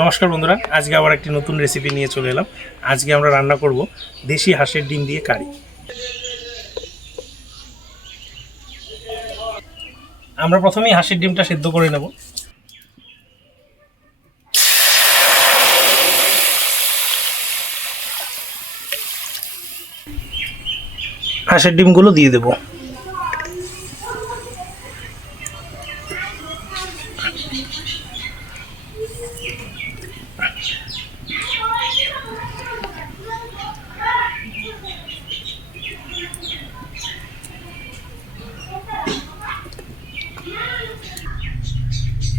নমস্কার বন্ধুরা, আজকে আবার একটি নতুন রেসিপি নিয়ে চলে এলাম। আজকে আমরা রান্না করব দেশি হাঁসের ডিম দিয়ে কারি। আমরা প্রথমেই হাঁসের ডিমটা সেদ্ধ করে নেব। হাঁসের ডিমগুলো দিয়ে দেব।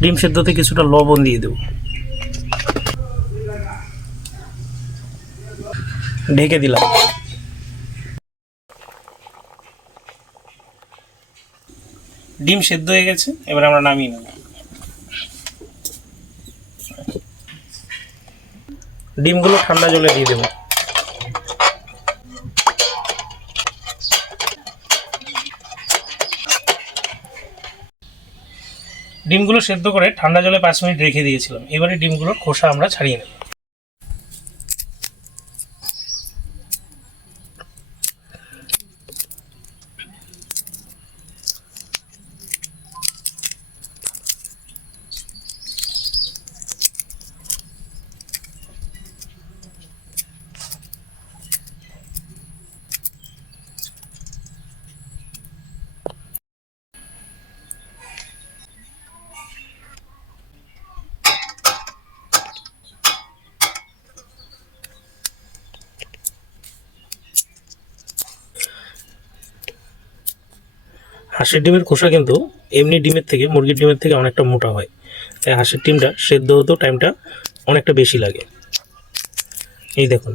ডিম সেদ্ধতে কিছুটা লবণ দিয়ে দেব, ঢেকে দিলাম। ডিম সেদ্ধ হয়ে গেছে, এবার আমরা নামিয়ে নেব। ডিমগুলো ঠান্ডা জলে দিয়ে দেব। ডিমগুলো সেদ্ধ করে ঠান্ডা জলে 5 মিনিট রেখে দিয়েছিলাম। এবারে ডিমগুলোর খোসা আমরা ছাড়িয়ে নেব। হাঁসের ডিমের খোসা কিন্তু এমনি ডিমের থেকে, মুরগির ডিমের থেকে অনেকটা মোটা হয়, তাই হাঁসের ডিমটা সেদ্ধ হতেও টাইমটা অনেকটা বেশি লাগে। এই দেখুন,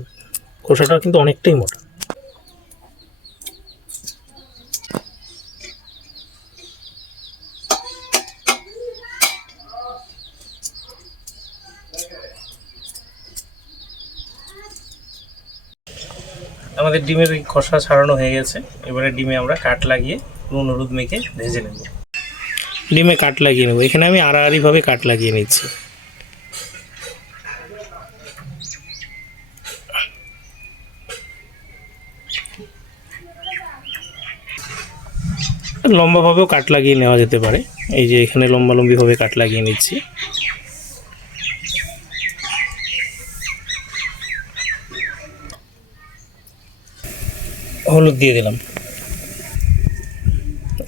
খোসাটা কিন্তু অনেকটাই মোটা। আমাদের ডিমের এই খোসা ছাড়ানো হয়ে গেছে। এবারে ডিমে আমরা কাট লাগিয়ে নুন হলুদ মেখে ভেজে নেব। ডিমে কাট লাগিয়ে নেব। এখানে আমি আড়াআড়িভাবে কাট লাগিয়ে নিচ্ছি। লম্বাভাবেও কাট লাগিয়ে নেওয়া যেতে পারে। এই যে এখানে লম্বালম্বিভাবে কাট লাগিয়ে নিচ্ছি। হলুদ দিয়ে দিলাম,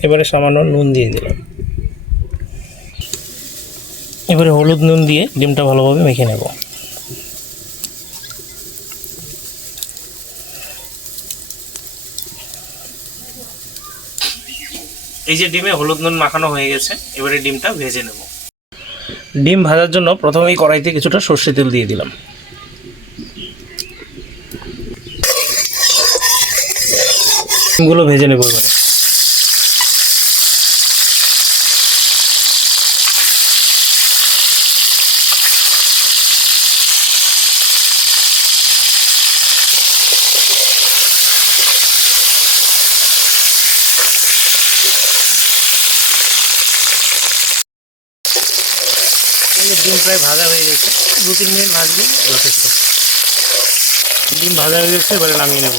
এবারে সামান্য নুন দিয়ে দিলাম। এবারে হলুদ নুন দিয়ে ডিমটা ভালোভাবে মেখে নেব। এই যে ডিমে হলুদ নুন মাখানো হয়ে গেছে, এবারে ডিমটা ভেজে নেব। ডিম ভাজার জন্য প্রথমেই কড়াইতে কিছুটা সর্ষে তেল দিয়ে দিলাম। ডিমগুলো ভেজে নেব। এবারে ডিম প্রায় ভাজা হয়ে গেছে, 2-3 মিনিট ভাজলে যথেষ্ট। ডিম ভাজা হয়ে গেছে, এবারে নামিয়ে নেব।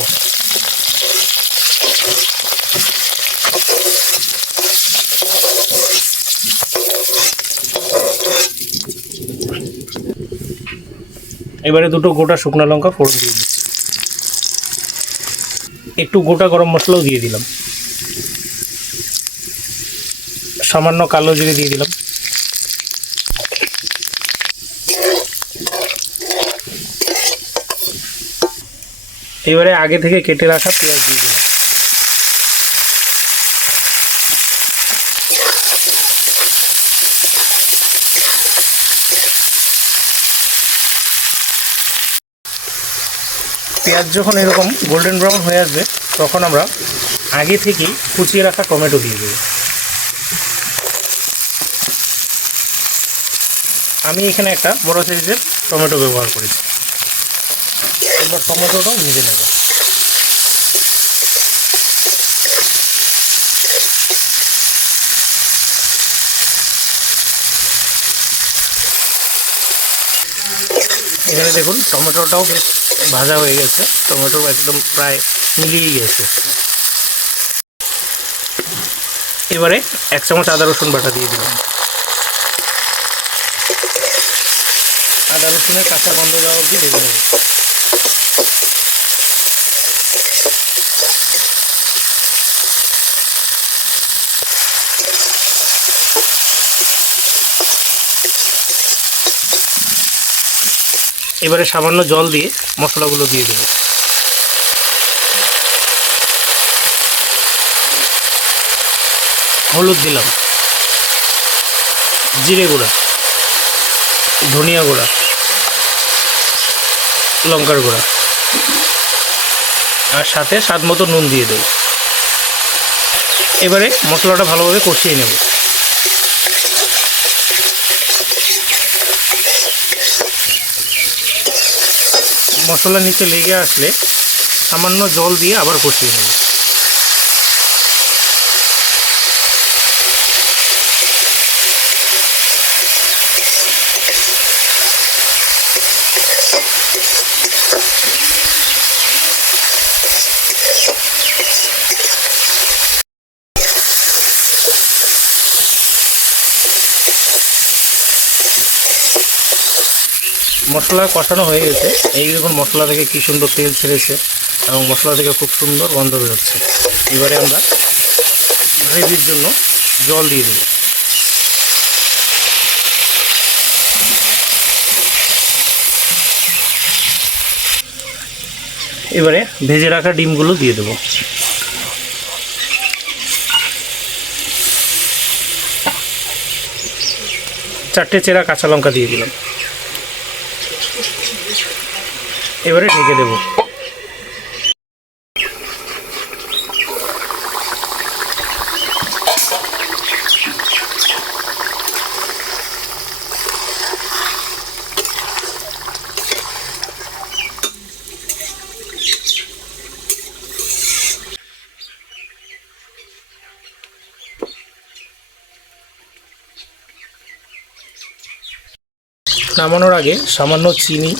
এবারে দুটো গোটা শুকনো লঙ্কা ফোড়ন দিয়ে দিচ্ছি। একটু গোটা গরম মশলাও দিয়ে দিলাম। সামান্য কালো জিরে দিয়ে দিলাম। এবারে আগে থেকে কেটে রাখা পেঁয়াজ দিয়ে দিলাম। পেঁয়াজ যখন এরকম গোল্ডেন ব্রাউন হয়ে আসবে, তখন আমরা আগে থেকেই কুচিয়ে রাখা টমেটো দিয়ে দেব। আমি এখানে একটা বড় সাইজের টমেটো ব্যবহার করেছি। এবার টমেটোটাও ভেজে নেব। এখানে দেখুন টমেটোটাও বেশ ভাজা হয়ে গেছে, টমেটো একদম প্রায় মিলিয়ে গেছে। এবারে 1 চামচ আদা রসুন বাটা দিয়ে দিলাম। আদা রসুনের কাঁচা গন্ধ যাওয়া অবধি ভেজে নেব। এবারে সামান্য জল দিয়ে মশলাগুলো দিয়ে দেব। হলুদ দিলাম, জিরে গুঁড়া, ধনিয়া গুঁড়া, লঙ্কার গুঁড়া, আর সাথে স্বাদ মতো নুন দিয়ে দেব। এবারে মশলাটা ভালোভাবে কষিয়ে নেব। মশলা নিচে লেগে আসলে সামান্য জল দিয়ে আবার কষিয়ে নেব। মশলা কষানো হয়ে গেছে। এই দেখুন মশলা থেকে কি সুন্দর তেল ছেড়েছে এবং মশলা থেকে খুব সুন্দর গন্ধ বেরোচ্ছে। এবারে আমরা গ্রেভির জন্য জল দিয়ে দেব। এবারে ভেজে রাখা ডিমগুলো দিয়ে দেব। চারটে চেরা কাঁচা লঙ্কা দিয়ে দিলাম। এবারে ঢেকে দেব। নামানোর আগে সামান্য চিনি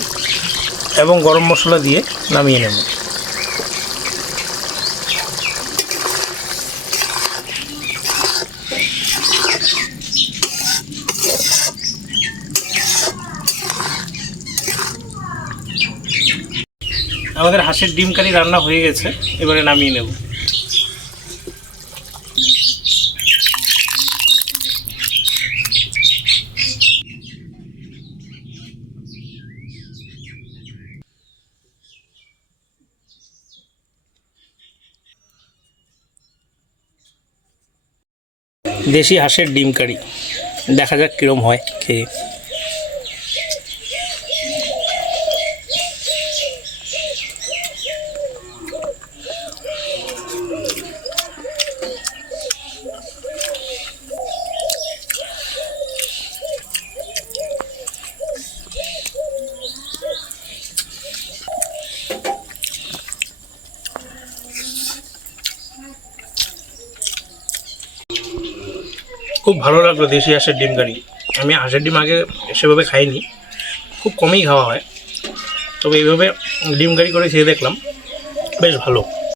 এবং গরম মশলা দিয়ে নামিয়ে নেব। আমাদের হাঁসের ডিম কারি রান্না হয়ে গেছে, এবারে নামিয়ে নেব। দেশি হাঁসের ডিম কারি, দেখা যাক কীরকম হয় খেয়ে। খুব ভালো লাগলো দেশি হাঁসের ডিম কারি। আমি হাঁসের ডিম আগে সেভাবে খাইনি, খুব কমই খাওয়া হয়, তবে এইভাবে ডিম কারি করে খেয়ে দেখলাম, বেশ ভালো।